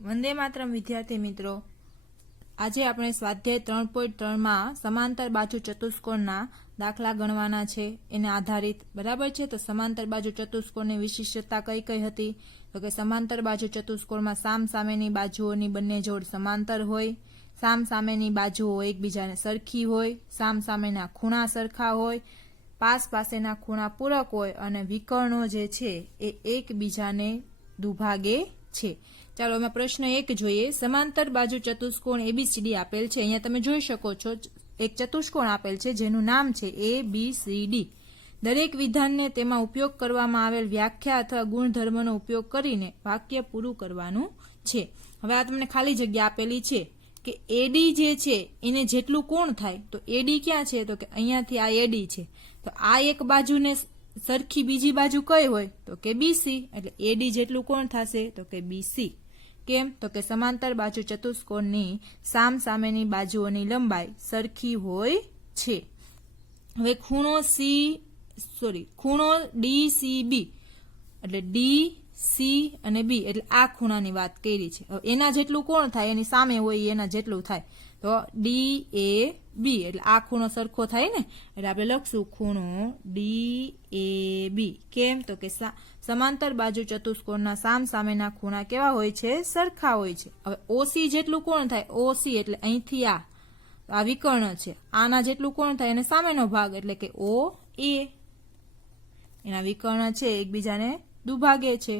વંદે માતરમ વિદ્યાર્થી મિત્રો, આજે આપણે સ્વાધ્યાય 3.3 માં સમાંતર બાજુ ચતુષ્કોણના દાખલા ગણવાના છે. એને આધારિત બરાબર છે. તો સમાંતર બાજુ ચતુષ્કોણની વિશિષ્ટતા કઈ કઈ હતી? તો કે સમાંતર બાજુ ચતુષ્કોણમાં સામ સામેની બાજુઓની બંને જોડ સમાંતર હોય, સામ સામેની બાજુઓ એકબીજાને સરખી હોય, સામ સામેના ખૂણા સરખા હોય, પાસ પાસેના ખૂણા પૂરક હોય અને વિકર્ણો જે છે એ એકબીજાને દુભાગે છે. ચાલો અમે પ્રશ્ન 1 જોઈએ. સમાંતર બાજુ ચતુષ્કોણ ABCD આપેલ છે. અહીંયા તમે જોઈ શકો છો એક ચતુષ્કોણ આપેલ છે જેનું નામ છે ABCD. દરેક વિધાનને તેમાં ઉપયોગ કરવામાં આવેલ વ્યાખ્યા અથવા ગુણધર્મનો ઉપયોગ કરીને વાક્ય પૂરું કરવાનું છે. હવે આ તમને ખાલી જગ્યા આપેલી છે કે AD જે છે એને જેટલું કોણ થાય, તો AD ક્યાં છે? તો કે અહીંયાથી આ AD છે. તો આ એક બાજુને સરખી બીજી બાજુ કઈ હોય? તો કે BC. એટલે AD જેટલું કોણ થશે? તો કે BC. કેમ? તો કે સમાંતર બાજુ ચતુષ્કોણની સામ સામેની બાજુઓની લંબાઈ સરખી હોય છે. હવે ખૂણો DCB એટલે DC અને B એટલે આ ખૂણાની વાત કરી છે. હવે એના જેટલું કોણ થાય? એની સામે હોય એના જેટલું થાય. તો DAB એટલે આ ખૂણો સરખો થાય ને, એટલે આપણે લખશું ખૂણો DAB. કેમ? તો કે સમાંતર બાજુ ચતુષ્કોણના સામ સામેના ખૂણા કેવા હોય છે? સરખા હોય છે. હવે OC જેટલું કોણ થાય? OC એટલે અહીંથી આ વિકર્ણ છે, આના જેટલું કોણ થાય? અને સામેનો ભાગ એટલે કે OA. એના વિકર્ણ છે એકબીજાને દુભાગે છે.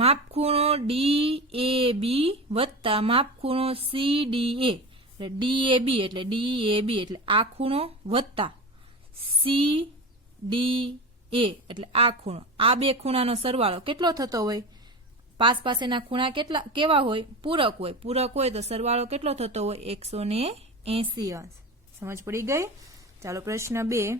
માપખૂણો DAB વત્તા માપખૂણો CDA એટલે DAB એટલે આ ખૂણો વત્તા CDA એટલે આ ખૂણો. આ બે ખૂણાનો સરવાળો કેટલો થતો હોય? પાસ પાસેના ખૂણા કેવા હોય? પૂરક હોય. પૂરક હોય તો સરવાળો કેટલો થતો હોય? 180 અંશ. સમજ પડી ગઈ? ચાલો પ્રશ્ન 2.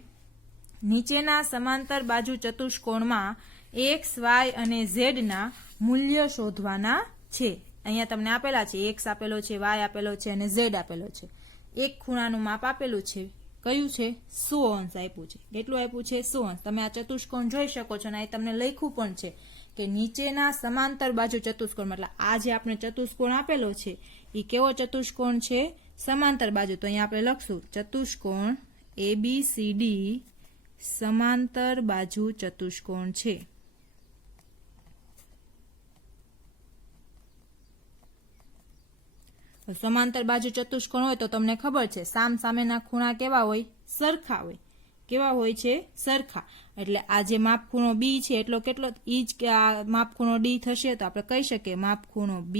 નીચેના સમાંતર બાજુ ચતુષ્કોણમાં x, y અને z ના મૂલ્ય શોધવાના છે. અહીંયા તમને આપેલા છે, x આપેલો છે, y આપેલો છે અને z આપેલો છે. એક ખૂણાનું માપ આપેલું છે, કયું છે? 100 અંશ આપ્યું છે. કેટલું આપ્યું છે? 100 અંશ. તમે આ ચતુષ્કોણ જોઈ શકો છો અને અહીં તમને લખ્યું પણ છે કે નીચેના સમાંતર બાજુ ચતુષ્કોણ, મતલબ આ જે આપણે ચતુષ્કોણ આપેલો છે એ કેવો ચતુષ્કોણ છે? સમાંતર બાજુ. તો અહીંયા આપણે લખશું ચતુષ્કોણ ABCD સમાંતર બાજુ ચતુષ્કોણ છે. સમાંતર બાજુ ચતુષ્કોણ હોય તો તમને ખબર છે સામ સામેના ખૂણા કેવા હોય? સરખા હોય. કેવા હોય છે? સરખા. એટલે આ જે માપખૂણો B છે એટલો કેટલો ઈ જ કે આ માપખૂણો D થશે, તો આપણે કહી શકીએ માપખૂણો B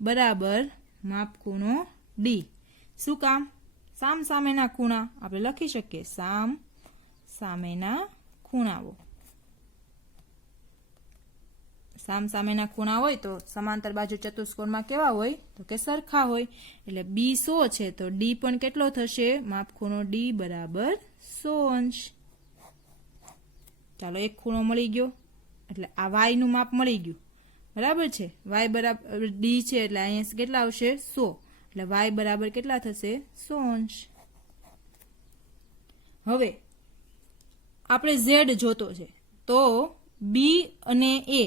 બરાબર માપખૂણો D. શું કામ? સામ સામેના ખૂણા. આપણે લખી શકીએ સામ સામેના ખૂણાઓ. સામ સામેના ખૂણા હોય તો સમાંતર બાજુ ચતુષ્કોણમાં કેવા હોય? તો કે સરખા હોય. એટલે B 100 છે તો D પણ કેટલો થશે? માપખૂણો D બરાબર 100 અંશ. ચાલો એક ખૂણો મળી ગયો એટલે આ y નું માપ મળી ગયું. બરાબર છે. y બરાબર D છે એટલે અહીંયા કેટલા આવશે? 100. એટલે y બરાબર કેટલા થશે? 100 અંશ. હવે આપણે z જોતો છે તો B અને A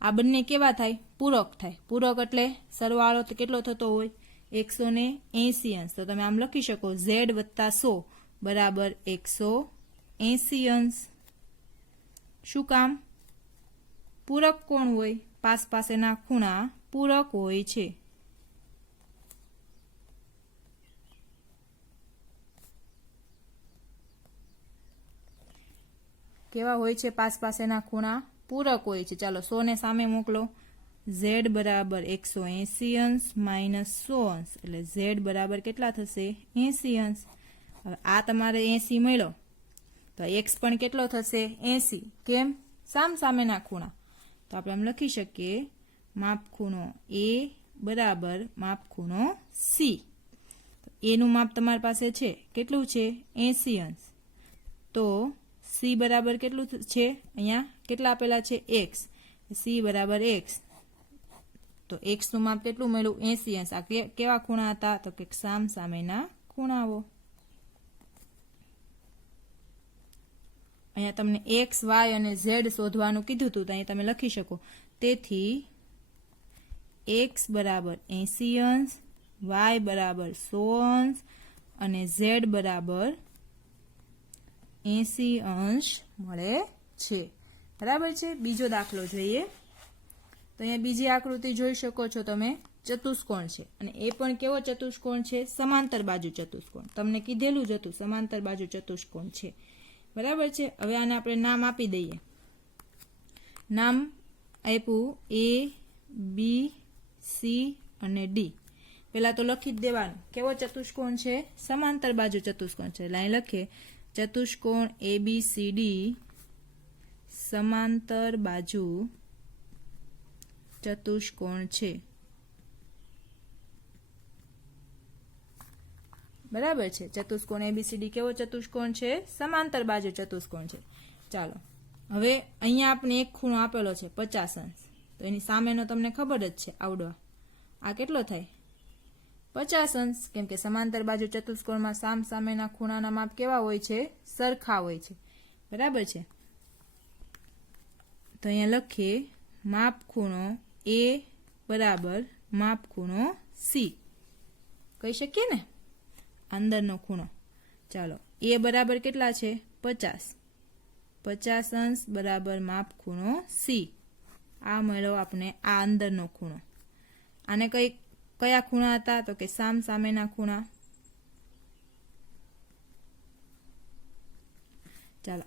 આ બંને કેવા થાય? પૂરક થાય. પૂરક એટલે સરવાળો કેટલો થતો હોય? 180 અંશ. તો તમે આમ લખી શકો z વત્તા 100 બરાબર 180 અંશ. શું કામ? પૂરક કોણ હોય? પાસ પાસેના ખૂણા પૂરક હોય છે. કેવા હોય છે? પાસ પાસેના ખૂણા પૂરક હોય છે. ચાલો 100 ને સામે મોકલો. z બરાબર 180 અંશ માઇનસ 100 અંશ એટલે z બરાબર કેટલા થશે? 80 અંશ. હવે આ તમારે 80 મળ્યો તો x પણ કેટલો થશે? 80. કેમ? સામ સામેના ખૂણા. તો આપણે આમ લખી શકીએ માપખૂણો A બરાબર માપખૂણો C. A નું માપ તમારી પાસે છે કેટલું છે? 80 અંશ. તો C બરાબર કેટલું છે? અહીંયા કેટલા આપેલા છે? x. C બરાબર x. તો x નું માપ કેટલું મળ્યું? 80 અંશ. આ કેવા ખૂણા હતા? તો કે સામ સામેના ખૂણાઓ. અહીંયા તમને x, y અને z શોધવાનું કીધું હતું તો અહીંયા તમે લખી શકો. તેથી x બરાબર 80 અંશ, y બરાબર 100 અંશ અને z બરાબર 80 અંશ મળે છે. બરાબર છે. બીજો દાખલો જોઈએ. તો અહીંયા બીજી આકૃતિ જોઈ શકો છો તમે, ચતુષ્કોણ છે અને એ પણ કેવો ચતુષ્કોણ છે? સમાંતર બાજુ ચતુષ્કોણ. તમને કીધેલું જ હતું સમાંતર બાજુ ચતુષ્કોણ છે. બરાબર છે. હવે આને આપણે નામ આપી દઈએ. નામ આપ્યું A, B, C અને D. પેલા તો લખી જ દેવાનું કેવો ચતુષ્કોણ છે? સમાંતર બાજુ ચતુષ્કોણ છે. એટલે અહીં લખીએ ચતુષ્કોણ ABCD સમાંતર બાજુ ચતુષ્કોણ છે. બરાબર છે. ચતુષ્કોણ ABCD કેવો ચતુષ્કોણ છે? સમાંતર બાજુ ચતુષ્કોણ છે. ચાલો હવે અહીંયા આપણે એક ખૂણો આપેલો છે 50 અંશ. તો એની સામેનો તમને ખબર જ છે આવડો. આ કેટલો થાય? 50 અંશ. કેમ કે સમાંતર બાજુ ચતુષ્કોણમાં સામ સામેના ખૂણાના માપ કેવા હોય છે? સરખા હોય છે. બરાબર છે. તો અહીંયા લખીએ માપ ખૂણો A બરાબર માપ ખૂણો C. કહી શકીએ ને અંદરનો ખૂણો. ચાલો A બરાબર કેટલા છે? 50. 50 અંશ બરાબર માપ ખૂણો C. આ મળ્યો આપણે આ અંદરનો ખૂણો. આને કયા ખૂણા હતા? તો કે સામ સામેના ખૂણા. ચાલો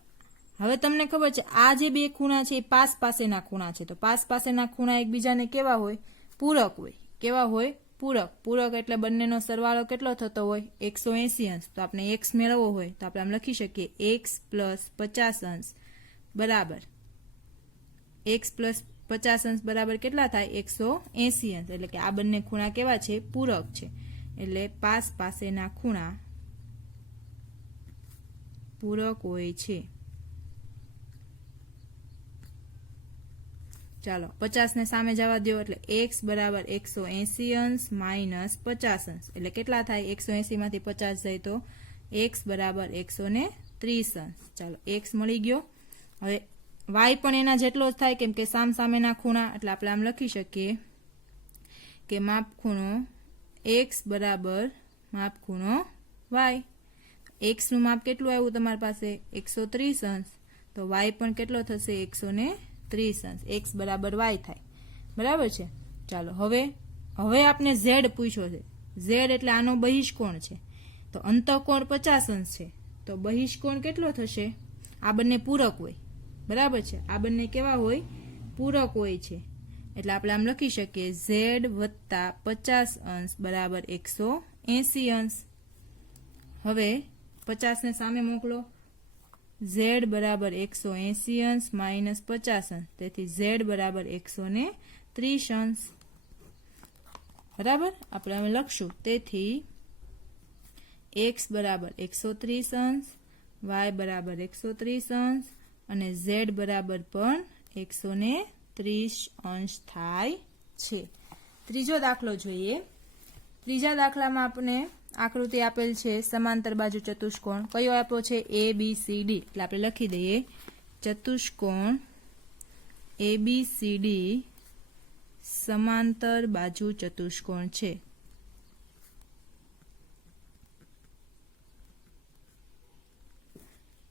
હવે તમને ખબર છે આ જે બે ખૂણા છે એ પાસ પાસેના ખૂણા છે. તો પાસ પાસેના ખૂણા એકબીજાને કેવા હોય? પૂરક હોય. કેવા હોય? પૂરક. પૂરક એટલે બંનેનો સરવાળો કેટલો થતો હોય? 180 અંશ. તો આપણે x મેળવવો હોય તો આપણે આમ લખી શકીએ x પ્લસ 50 અંશ બરાબર x પ્લસ 50 અંશ બરાબર કેટલા થાય? 180 અંશ. એટલે કે આ બંને ખૂણા કેવા છે? પૂરક છે. એટલે પાસ પાસેના ખૂણા પૂરક હોય છે. ચાલો 50 ને સામે જવા દો એટલે x બરાબર 180 અંશ માઇનસ 50 અંશ. એટલે કેટલા થાય? 180 માંથી 50 જાય તો x બરાબર 130 અંશ. ચાલો x મળી ગયો. હવે y પણ એના જેટલો જ થાય કેમ કે સામ સામેના ખૂણા. એટલે આપણે આમ લખી શકીએ કે માપ ખૂણો x બરાબર માપ ખૂણો y. x નું માપ કેટલું આવ્યું તમારી પાસે? 130 અંશ. તો y પણ કેટલો થશે? 130 અંશ. x બરાબર y થાય. બરાબર છે. ચાલો હવે આપણે z પૂછ્યો છે. z એટલે આનો બહિષ્કોણ છે. તો અંતઃકોણ 50 અંશ છે. તો બહિષ્કોણ કેટલો થશે? આ બંને પૂરક હોય. બરાબર છે. આ બંને કેવા હોય? પૂરક હોય છે. એટલે આપણે આમ લખી શકીએ z વત્તા 50 અંશ બરાબર 180 અંશ. હવે 50 ને સામે મોકલો. z બરાબર 180 અંશ માઇનસ 50 અંશ. તેથી z બરાબર 130 અંશ. બરાબર. આપણે હવે લખશું. તેથી x બરાબર 130 અંશ, y બરાબર 130 અંશ અને z બરાબર પણ 130 અંશ થાય છે. ત્રીજો દાખલો જોઈએ. ત્રીજા દાખલામાં આપણે આકૃતિ આપેલ છે સમાંતર બાજુ ચતુષ્કોણ. કયો આપ્યો છે? ABCD. એટલે આપણે લખી દઈએ ચતુષ્કોણ ABCD સમાંતર બાજુ ચતુષ્કોણ છે.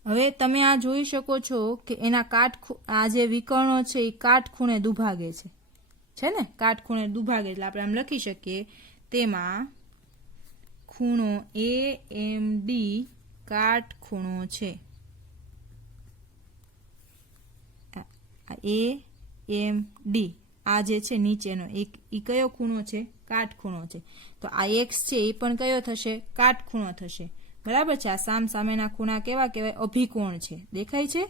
હવે તમે આ જોઈ શકો છો કે એના આ જે વિકર્ણો છે એ કાટખૂણે દુભાગે છે ને? કાટખૂણે દુભાગે. એટલે આપણે આમ લખી શકીએ તેમાં ખૂણો AMD કાટખૂણો છે. AMD આ જે છે નીચેનો એ કયો ખૂણો છે? કાટખૂણો છે. તો આ x છે એ પણ કયો થશે? કાટખૂણો થશે. બરાબર છે. આ સામ સામેના ખૂણા કેવા કહેવાય? અભિકોણ છે. દેખાય છે?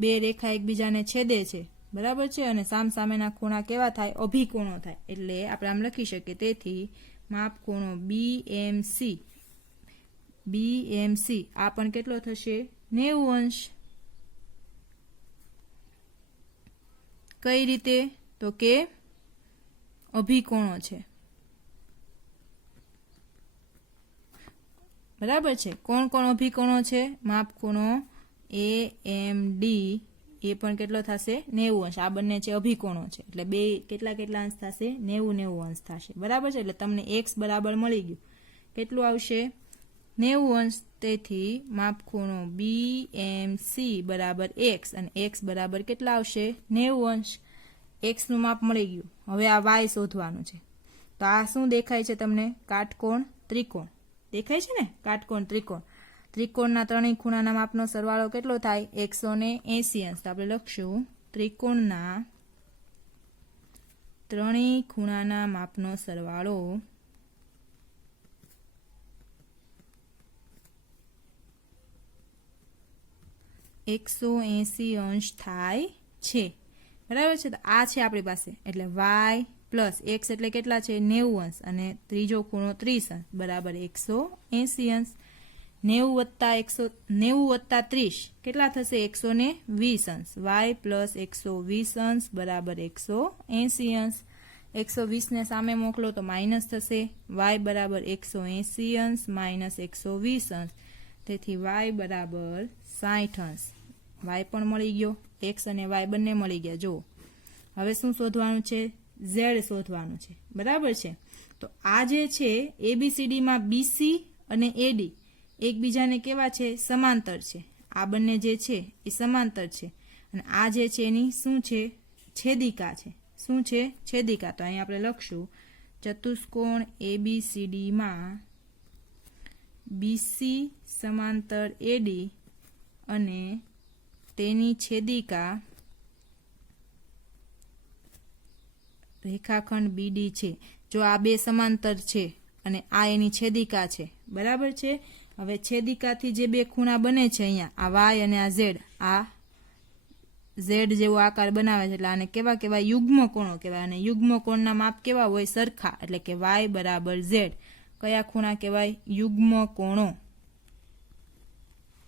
બે રેખા એકબીજાને છેદે છે. બરાબર છે. અને સામ સામેના ખૂણા કેવા થાય? અભિકોણો થાય. એટલે આપણે આમ લખી શકીએ તેથી માપ ખૂણો BMC આ પણ કેટલો થશે? 90 અંશ. કઈ રીતે? તો કે અભિકોણો છે. બરાબર છે. કોણ કોણ અભિકોણો છે? માપ ખૂણો AMD એ પણ કેટલો થશે 90 અંશ. આ બંને છે અભિકોણો છે એટલે બે કેટલા કેટલા અંશ થશે 90 અંશ થશે. બરાબર છે. એટલે તમને x બરાબર મળી ગયું. કેટલું આવશે 90 અંશ. તેથી માપખૂણો BMC બરાબર x અને x બરાબર કેટલા આવશે 90 અંશ. x નું માપ મળી ગયું. હવે આ y શોધવાનું છે. તો આ શું દેખાય છે તમને? કાટકોણ ત્રિકોણ દેખાય છે ને? કાટકોણ ત્રિકોણ. ત્રિકોણના ત્રણેય ખૂણાના માપનો સરવાળો કેટલો થાય? 180 અંશ. તો આપણે લખશું ત્રિકોણના ત્રણેય ખૂણાના માપનો સરવાળો 180 અંશ થાય છે. બરાબર છે. તો આ છે આપણી પાસે. એટલે y પ્લસ x એટલે કેટલા છે 90 અંશ અને ત્રીજો ખૂણો 30 અંશ બરાબર 180 અંશ. 90 વત્તા 30 કેટલા થશે 120 અંશ. y પ્લસ 120 અંશ બરાબર 180 અંશ. 120 ને સામે મોકલો તો માઇનસ થશે. y બરાબર 180 અંશ માઇનસ 120 અંશ. તેથી y બરાબર 60 અંશ. y પણ મળી ગયો. x અને y બંને મળી ગયા. જુઓ હવે શું શોધવાનું છે? z શોધવાનું છે. બરાબર છે. તો આ જે છે ABCD માં BC અને AD એકબીજાને કેવા છે? સમાંતર છે. આ બંને જે છે એ સમાંતર છે અને આ જે છે એની શું છે? છેદિકા છે. શું છે? છેદિકા. તો અહીં આપણે લખશું ચતુષ્કોણ ABCD માં BC સમાંતર AD અને તેની છેદિકા રેખાખંડ BD છે. જો આ બે સમાંતર છે અને આ એની છેદિકા છે. બરાબર છે. હવે છેદિકાથી જે બે ખૂણા બને છે અહીંયા આ y અને આ z, આ z જેવો આકાર બનાવે છે એટલે આને કેવા કહેવાય? યુગ્મ કોણો કહેવાય. અને યુગ્મ કોણના માપ કેવા હોય? સરખા. એટલે કે y બરાબર z. કયા ખૂણા કહેવાય? યુગ્મ કોણો.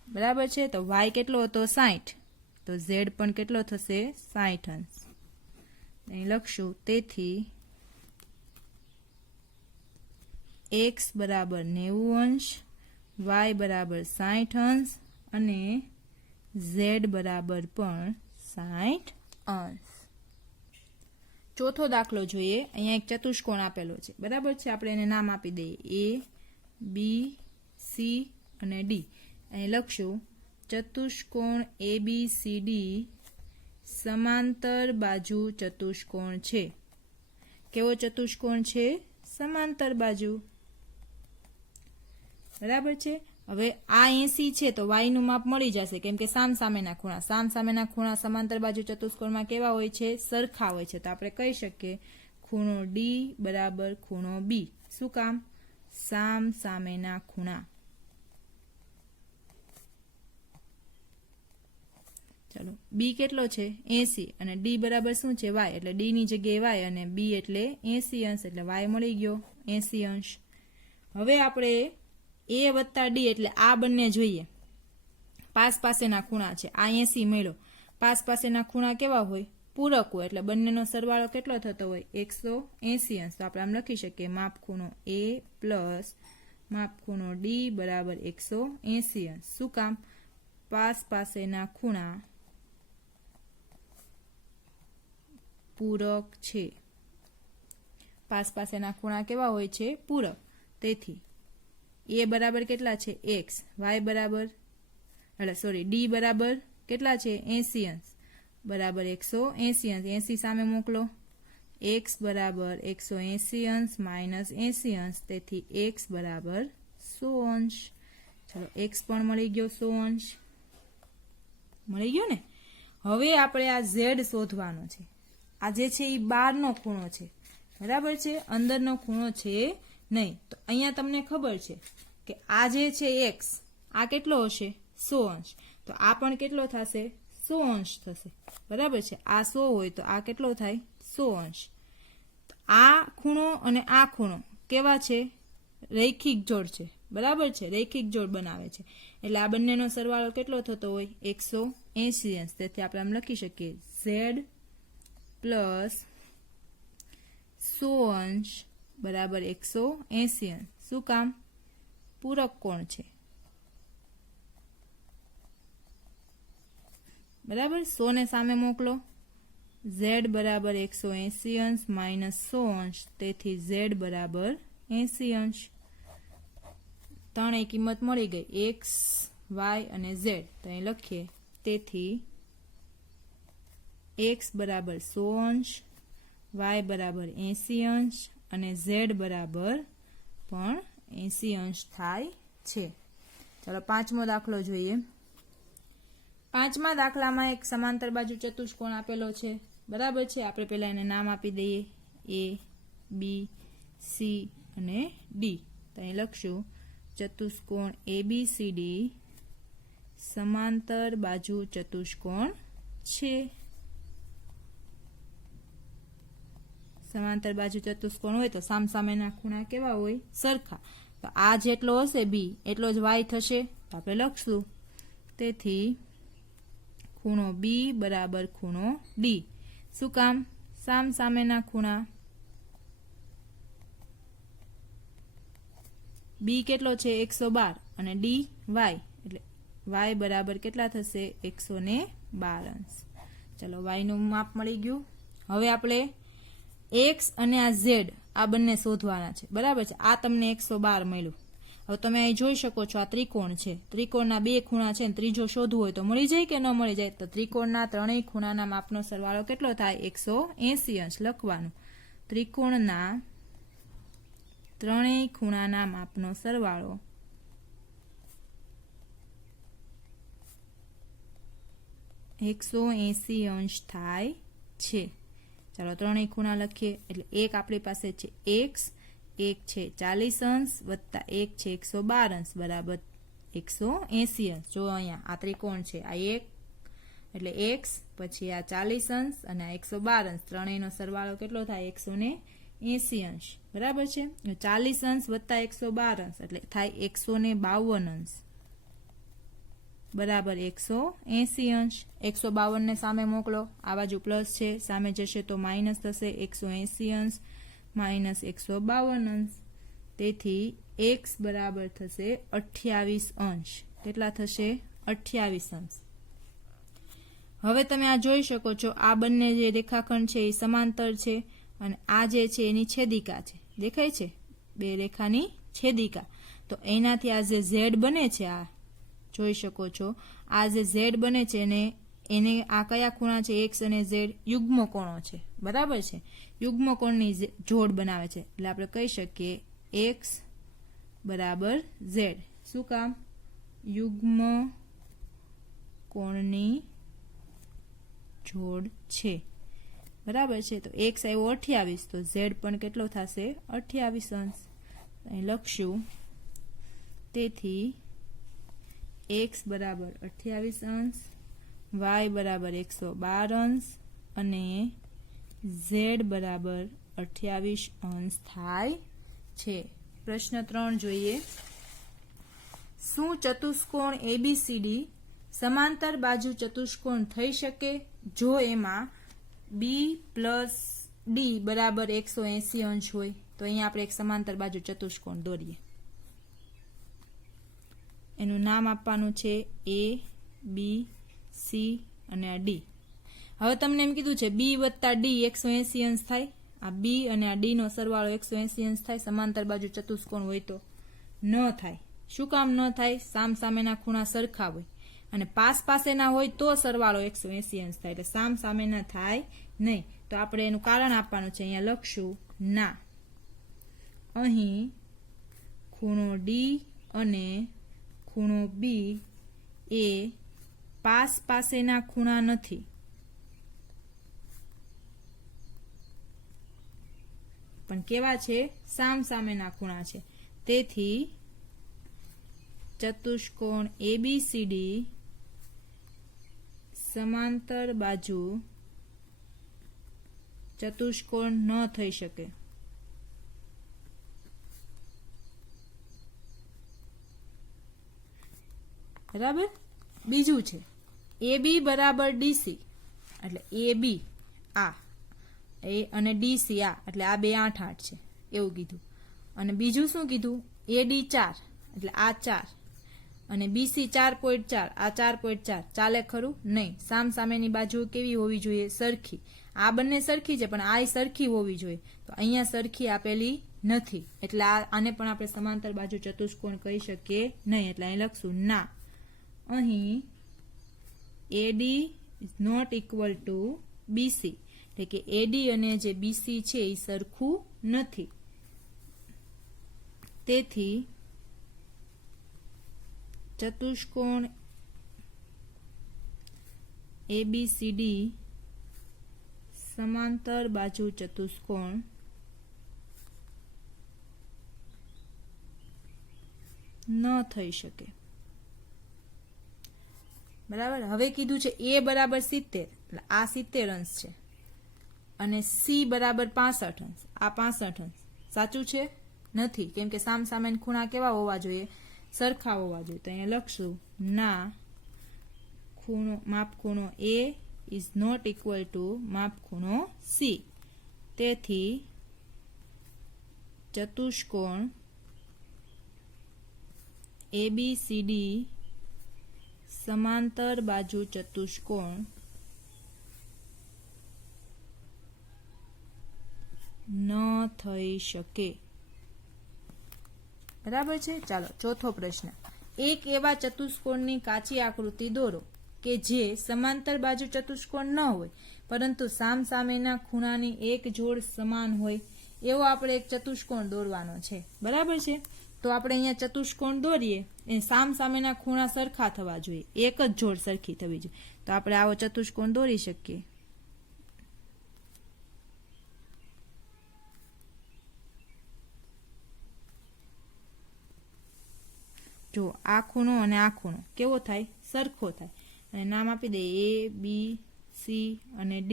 બરાબર છે. તો y કેટલો હતો? 60. તો z પણ કેટલો થશે? 60 અંશ. અહીં લખશું તેથી x બરાબર 90 અંશ, y બરાબર 60 અંશ અને z બરાબર પણ 60 અંશ. ચોથો દાખલો જોઈએ. અહીંયા એક ચતુષ્કોણ આપેલો છે. બરાબર છે. આપણે એને નામ આપી દઈએ A, B, C અને D. અહીં લખશું ચતુષ્કોણ ABCD સમાંતર બાજુ ચતુષ્કોણ છે. કેવો ચતુષ્કોણ છે? સમાંતર બાજુ. બરાબર છે. હવે આ 80 છે તો y નું માપ મળી જશે કેમ કે સામસામેના ખૂણા. સામસામેના ખૂણા સમાંતર બાજુ ચતુષ્કોણમાં કેવા હોય છે? સરખા હોય છે. તો આપણે કહી શકીએ ખૂણો D બરાબર ખૂણો B. શું કામ? સામસામેના ખૂણા. ચલો B કેટલો છે? 80 અને D બરાબર શું છે? y. એટલે D ની જગ્યાએ y અને B એટલે 80 અંશ. એટલે y મળી ગયો 80 અંશ. હવે આપણે A વત્તા D એટલે આ બંને જોઈએ. પાસ પાસેના ખૂણા છે. આ 80 મળ્યો. પાસ પાસેના ખૂણા કેવા હોય? પૂરક હોય. એટલે બંનેનો સરવાળો કેટલો થતો હોય? 180 અંશ. તો આપણે આમ લખી શકીએ માપ ખૂણો A પ્લસ માપ ખૂણો D બરાબર 180 અંશ. શું કામ? પાસ પાસેના ખૂણા પૂરક છે. પાસ પાસેના ખૂણા કેવા હોય છે? પૂરક. તેથી A બરાબર કેટલા છે? x. y બરાબર D બરાબર કેટલા છે? 80 અંશ બરાબર 180 અંશ. 80 સામે મોકલો. x બરાબર 180 અંશ માઇનસ 80 અંશ. તેથી x બરાબર 100 અંશ. ચલો x પણ મળી ગયો 100 અંશ. મળી ગયો ને? હવે આપણે આ z શોધવાનો છે. આ જે છે એ બહારનો ખૂણો છે. બરાબર છે. અંદરનો ખૂણો છે નહીં. તો અહીંયા તમને ખબર છે કે આ જે છે x આ કેટલો હશે? 100 અંશ. તો આ પણ કેટલો થશે? 100 અંશ થશે. બરાબર છે. આ 100 હોય તો આ કેટલો થાય? 100 અંશ. આ ખૂણો અને આ ખૂણો કેવા છે? રૈખિક જોડ છે. બરાબર છે. રૈખિક જોડ બનાવે છે. એટલે આ બંનેનો સરવાળો કેટલો થતો હોય? 180 અંશ. તેથી આપણે આમ લખી શકીએ z પ્લસ 100 અંશ બરાબર 180 અંશ. શું કામ? પૂરક કોણ છે. બરાબર 100 ને સામે મોકલો z બરાબર 180 અંશ માઇનસ 100 અંશ તેથી z બરાબર 80 અંશ ત્રણેય કિંમત મળી ગઈ x y અને z તો અહીં લખીએ તેથી x બરાબર 100 અંશ y બરાબર 80 અંશ અને z બરાબર પણ 80 અંશ થાય છે। ચાલો પાંચમો દાખલો જોઈએ। પાંચમા દાખલામાં એક સમાંતર બાજુ ચતુષ્કોણ આપેલો છે બરાબર છે। આપણે પહેલા એને નામ આપી દઈએ a b c અને d તો અહીં લખશું ચતુષ્કોણ ABCD સમાંતર બાજુ ચતુષ્કોણ છે। સમાંતર બાજુ ચતુષ્કોણ હોય તો સામસામેના ખૂણા કેવા હોય સરખા તો આ જેટલો હશે b એટલો જ y થશે તો આપણે લખશું તેથી ખૂણો b બરાબર ખૂણો d શું કામ સામસામેના ખૂણા b કેટલો છે 112 અને d y એટલે y બરાબર કેટલા થશે 112 અંશ। ચલો y નું માપ મળી ગયું। હવે આપણે x અને આ z આ બંને શોધવાના છે બરાબર છે। આ તમને 112 મળ્યું। હવે તમે અહીં જોઈ શકો છો આ ત્રિકોણ છે ત્રિકોણના બે ખૂણા છે ને ત્રીજો શોધવું હોય તો મળી જાય કે ન મળી જાય તો ત્રિકોણના ત્રણેય ખૂણાના માપનો સરવાળો કેટલો થાય 180 અંશ લખવાનું ત્રિકોણના ત્રણેય ખૂણાના માપનો સરવાળો 180 અંશ થાય છે। ચાલો ત્રણેય ખૂણા લખીએ એટલે એક આપણી પાસે છે x એક છે 40 અંશ વત્તા એક છે 112 અંશ બરાબર 180 અંશ। જો અહીંયા આ ત્રિકોણ છે આ એક એટલે x પછી આ 40 અંશ અને આ 112 અંશ ત્રણેયનો સરવાળો કેટલો થાય 180 અંશ બરાબર છે। 40 અંશ વત્તા 112 અંશ એટલે થાય 152 અંશ બરાબર 180 અંશ। 152 ને સામે મોકલો આ બાજુ પ્લસ છે સામે જશે તો માઇનસ થશે 180 અંશ માઇનસ 152 અંશ તેથી x બરાબર થશે 28 અંશ। કેટલા થશે 28 અંશ। હવે તમે આ જોઈ શકો છો આ બંને જે રેખાખંડ છે એ સમાંતર છે અને આ જે છે એની છેદિકા છે દેખાય છે બે રેખાની છેદિકા તો એનાથી આ જે z બને છે આ જોઈ શકો છો આ જે z બને છે એને આ કયા ખૂણા છે x અને z યુગ્મ કોણો છે બરાબર છે। યુગ્મ કોણની જોડ બનાવે છે એટલે આપણે કહી શકીએ x બરાબર z શું કામ યુગ્મ કોણની જોડ છે બરાબર છે। તો x આવ્યો 28 તો z પણ કેટલો થશે 28 અંશ અહીં લખશું તેથી x બરાબર 28 અંશ y બરાબર 112 અંશ અને z બરાબર 28 અંશ થાય છે। પ્રશ્ન 3 જોઈએ શું ચતુષ્કોણ ABCD સમાંતર બાજુ ચતુષ્કોણ થઈ શકે જો એમાં b પ્લસ d બરાબર 180 અંશ હોય તો અહીંયા આપણે એક સમાંતર બાજુ ચતુષ્કોણ દોરીએ એનું નામ આપવાનું છે a b c અને આ d। હવે તમને એમ કીધું છે b વત્તા d 180 અંશ થાય આ b અને આ d નો સરવાળો 180 અંશ થાય સમાંતર બાજુ ચતુષ્કોણ હોય તો ન થાય શું કામ ન થાય સામસામેના ખૂણા સરખા હોય અને પાસેના હોય તો સરવાળો 180 અંશ થાય એટલે સામસામેના થાય નહીં તો આપણે એનું કારણ આપવાનું છે અહીંયા લખશું ના અહીં ખૂણો d અને ખૂણો b એ પાસેના ખૂણા નથી પણ કેવા છે સામસામેના ખૂણા છે તેથી ચતુષ્કોણ ABCD સમાંતર બાજુ ચતુષ્કોણ ન થઈ શકે બરાબર। બીજું છે AB બરાબર DC એટલે AB આ એ અને DC આ એટલે આ બે 8 8 છે એવું કીધું અને બીજું શું કીધું AD 4 એટલે આ 4 અને બીસી 4.4 આ 4.4 ચાલે ખરું? નહીં. સામસામેની બાજુ કેવી હોવી જોઈએ? સરખી. આ બંને સરખી છે, પણ આ સરખી હોવી જોઈએ. તો અહીંયા સરખી આપેલી નથી, એટલે આને પણ આપણે સમાંતર બાજુ ચતુષ્કોણ કહી શકીએ નહીં. એટલે અહીં લખશું ના. અહીં AD is not equal to BC, એટલે કે AD અને જે BC છે એ સરખું નથી. તેથી ચતુષ્કોણ ABCD સમાંતર બાજુ ચતુષ્કોણ ન થઈ શકે. બરાબર. હવે કીધું છે A બરાબર 70, એટલે આ 70 અંશ છે, અને C બરાબર 65 અંશ, આ 65 અંશ. સાચું છે? નથી, કેમ કે સામસામેના ખૂણા કેવા હોવા જોઈએ? સરખા હોવા જોઈએ. તો અહીંયા લખશું ના માપ ખૂણો A is not equal to માપ ખૂણો C. તેથી ચતુષ્કોણ ABCD સમાંતર બાજુ ચતુષ્કોણ ન થઈ શકે. બરાબર છે. ચાલો ચોથો પ્રશ્ન. એક એવા ચતુષ્કોણની કાચી આકૃતિ દોરો કે જે સમાંતર બાજુ ચતુષ્કોણ ન હોય, પરંતુ સામસામેના ખૂણાની એક જોડ સમાન હોય. એવો આપણે એક ચતુષ્કોણ દોરવાનો છે. બરાબર છે. તો આપણે અહીંયા ચતુષ્કોણ દોરીએ, એ સામસામેના ખૂણા સરખા થવા જોઈએ, એક જ જોડ સરખી થવી જોઈએ. તો આપણે આવો ચતુષ્કોણ દોરી શકીએ. જો આ ખૂણો અને આ ખૂણો કેવો થાય? સરખો થાય. અને નામ આપી દે ABC અને D.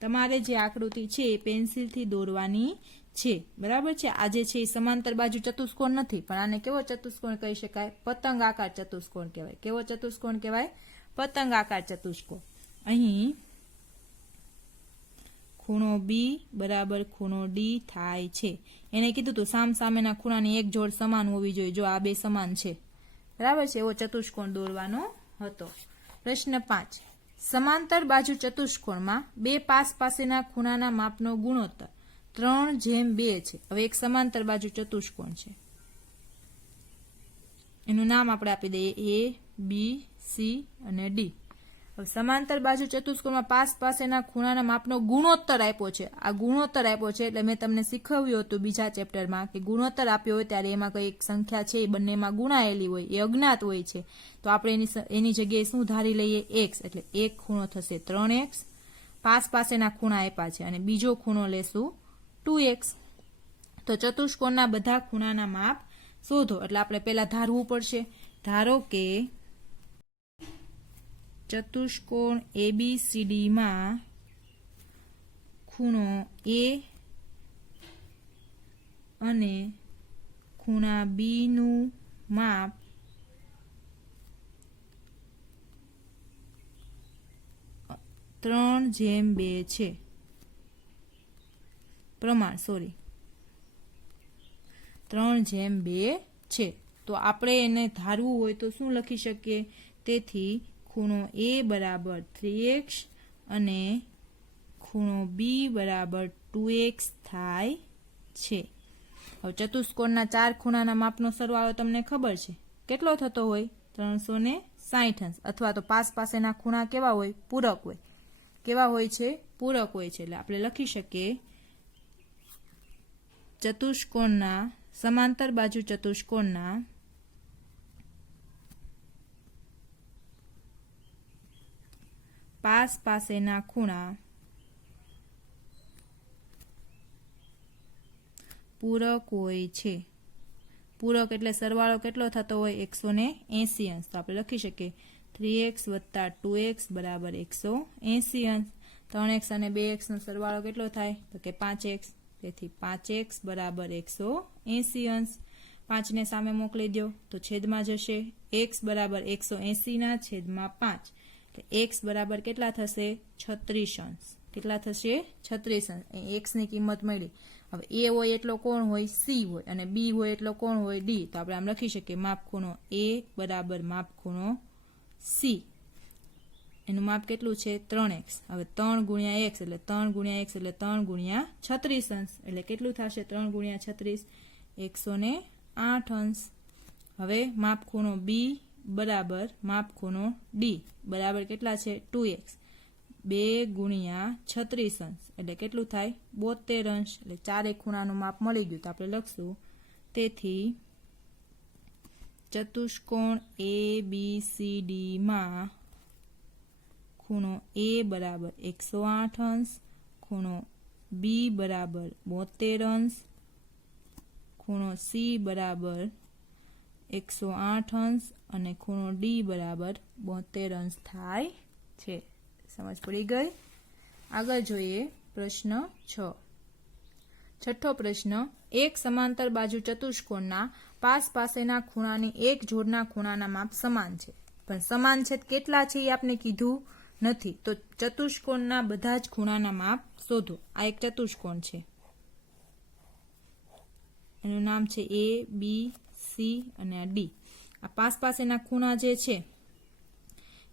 તમારે જે આકૃતિ છે એ પેન્સિલથી દોરવાની છે. બરાબર છે. આ જે છે એ સમાંતર બાજુ ચતુષ્કોણ નથી, પણ આને કેવો ચતુષ્કોણ કહી શકાય? પતંગ આકાર ચતુષ્કોણ કહેવાય. કેવો ચતુષ્કોણ કહેવાય? પતંગ આકાર ચતુષ્કોણ. અહીં ખૂણો B બરાબર ખૂણો D થાય છે. એને કીધું હતું સામસામેના ખૂણાની એક જોડ સમાન હોવી જોઈએ. જો આ બે સમાન છે. બરાબર છે. એવો ચતુષ્કોણ દોરવાનો હતો. પ્રશ્ન 5. સમાંતર બાજુ ચતુષ્કોણમાં બે પાસેના ખૂણાના માપનો ગુણોત્તર 3:2 છે. હવે એક સમાંતર બાજુ ચતુષ્કોણ છે, એનું નામ આપણે આપી દઈએ A, B, C અને D. હવે સમાંતર બાજુ ચતુષ્કોણમાં પાસેના ખૂણાના માપનો ગુણોત્તર આપ્યો છે. આ ગુણોત્તર આપ્યો છે એટલે મેં તમને શીખવ્યું હતું બીજા ચેપ્ટરમાં કે ગુણોત્તર આપ્યો હોય ત્યારે એમાં કઈ એક સંખ્યા છે એ બંનેમાં ગુણાયેલી હોય, એ અજ્ઞાત હોય છે. તો આપણે એની જગ્યાએ શું ધારી લઈએ? x. એટલે એક ખૂણો થશે 3x. પાસેના ખૂણા આપ્યા છે અને બીજો ખૂણો લેશું 2x. તો ચતુષ્કોણના બધા ખૂણાના માપ શોધો. એટલે આપણે પહેલા ધારવું પડશે. ધારો કે ચતુષ્કોણ ABCD માં ખૂણો A અને ખૂણા B નું માપ 3:2 છે. પ્રમાણ 3:2 છે. તો આપણે એને ધારવું હોય તો શું લખી શકીએ? તેથી ખૂણો A બરાબર 3x અને ખૂણો B બરાબર 2x થાય છે. હવે ચતુષ્કોણના 4 ખૂણાના માપનો સરવાળો તમને ખબર છે કેટલો થતો હોય? 360 અંશ. અથવા તો પાસેના ખૂણા કેવા હોય? પૂરક હોય. કેવા હોય છે? પૂરક હોય છે. એટલે આપણે લખી શકીએ ચતુષ્કોણના સમાંતર બાજુ ચતુષ્કોણના પાસેના ખૂણા પૂરક હોય છે. પૂરક એટલે સરવાળો કેટલો થતો હોય? 180 અંશ. તો આપણે લખી શકીએ 3x વત્તા 2x બરાબર 180 અંશ. 3x અને 2x નો સરવાળો કેટલો થાય? તો કે 5x. તેથી 5x બરાબર 180 અંશ. 5 ને સામે મોકલી દો તો છેદમાં જશે. x બરાબર 180 ના છેદમાં 5. x બરાબર કેટલા થશે? 36 અંશ. કેટલા થશે? 36 અંશ. x ની કિંમત મળી. હવે એ હોય એટલો કોણ હોય? સી હોય, અને બી હોય એટલો કોણ હોય? ડી. તો આપણે આમ લખી શકીએ માપ ખૂણો એ બરાબર માપ ખૂણો સી. એનું માપ કેટલું છે? 3x. હવે 3 ગુણ્યા x એટલે 3 ગુણ્યા x એટલે 3 ગુણ્યા 36 અંશ. એટલે કેટલું થશે? 3 ગુણ્યા 36 108 અંશ. હવે માપ ખૂણો બી બરાબર માપ ખૂણો ડી બરાબર કેટલા છે? 2x. 2 ગુણ્યા 36 અંશ એટલે કેટલું થાય? 72 અંશ. એટલે ચારે ખૂણાનું માપ મળી ગયું. તો આપણે લખશું તેથી ચતુષ્કોણ ABCD માં ખૂણો A બરાબર 108 અંશ, ખૂણો B બરાબર 72 અંશ, ખૂણો C બરાબર 108 અંશ અને ખૂણો D બરાબર 72 અંશ થાય છે. સમજ પડી ગઈ? આગળ જોઈએ પ્રશ્ન 6. છઠ્ઠો પ્રશ્ન, એક સમાંતર બાજુ ચતુષ્કોણના પાસેના ખૂણાની એક જોડના ખૂણાના માપ સમાન છે, પણ સમાન છે કેટલા છે એ આપણે કીધું નથી. તો ચતુષ્કોણના બધા જ ખૂણાના માપ શોધો. આ એક ચતુષ્કોણ છે, એનું નામ છે A, B, C અને આ D. આ પાસેના ખૂણા જે છે,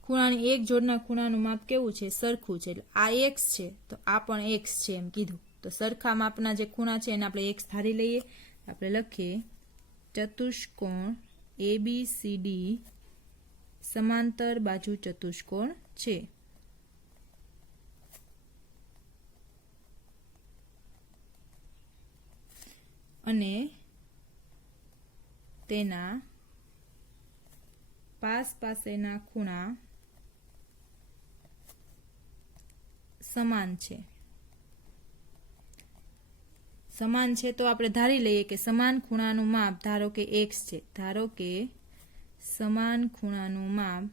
ખૂણાની એક જોડના ખૂણાનું માપ કેવું છે? સરખું છે. એટલે આ x છે તો આ પણ x છે એમ કીધું. તો સરખા માપના જે ખૂણા છે એને આપણે x ધારી લઈએ. આપણે લખીએ ચતુષ્કોણ ABCD સમાંતર બાજુ ચતુષ્કોણ છે. અને તેના પાસેના ખૂણા સમાન છે. સમાન છે તો આપણે ધારી લઈએ કે સમાન ખૂણાનું માપ ધારો કે x છે. ધારો કે સમાન ખૂણાનું માપ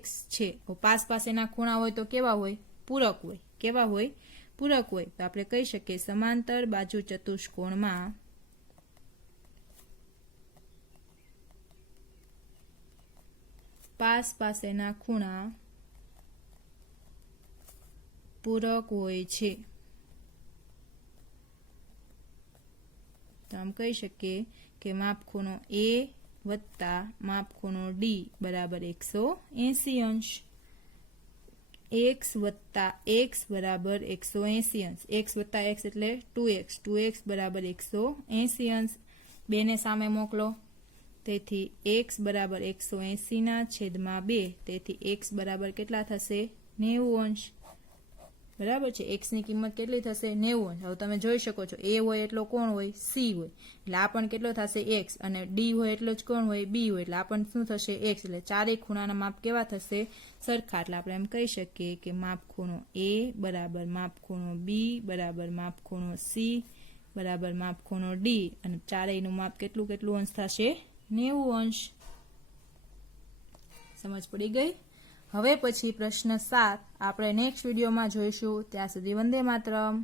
x છે. પાસેના ખૂણા હોય તો કેવા હોય? પૂરક હોય. કેવા હોય? પૂરક હોય. તો આપણે કહી શકીએ સમાંતર બાજુ ચતુષ્કોણમાં પાસેના ખૂણા પૂરક હોય છે. તો આમ કહી શકીએ કે માપ ખૂણો A વત્તા માપ ખૂણો D બરાબર 180 અંશ. x વત્તા x બરાબર 180 અંશ. x વત્તા x એટલે 2x. 2x બરાબર 180 અંશ. બેને સામે મોકલો. તેથી x બરાબર 180 ના છેદમાં 2. તેથી x બરાબર કેટલા થશે? 90 અંશ. બરાબર છે. x ની કિંમત કેટલી થશે? 90 અંશ. હવે તમે જોઈ શકો છો A હોય એટલો કોણ હોય? C હોય. એટલે આ પણ કેટલો થશે? x. અને D હોય એટલો જ કોણ હોય? B હોય. એટલે આ પણ શું થશે? x. એટલે ચારેય ખૂણાના માપ કેવા થશે? સરખા. એટલે આપણે એમ કહી શકીએ કે માપ ખૂણો A બરાબર માપ ખૂણો B બરાબર માપ ખૂણો C બરાબર માપ ખૂણો D અને ચારેયનું માપ કેટલું અંશ થશે? 90 અંશ. સમજ પડી ગઈ? હવે પછી પ્રશ્ન 7 આપણે નેક્સ્ટ વિડીયોમાં જોઈશું. ત્યાં સુધી વંદે માતરમ.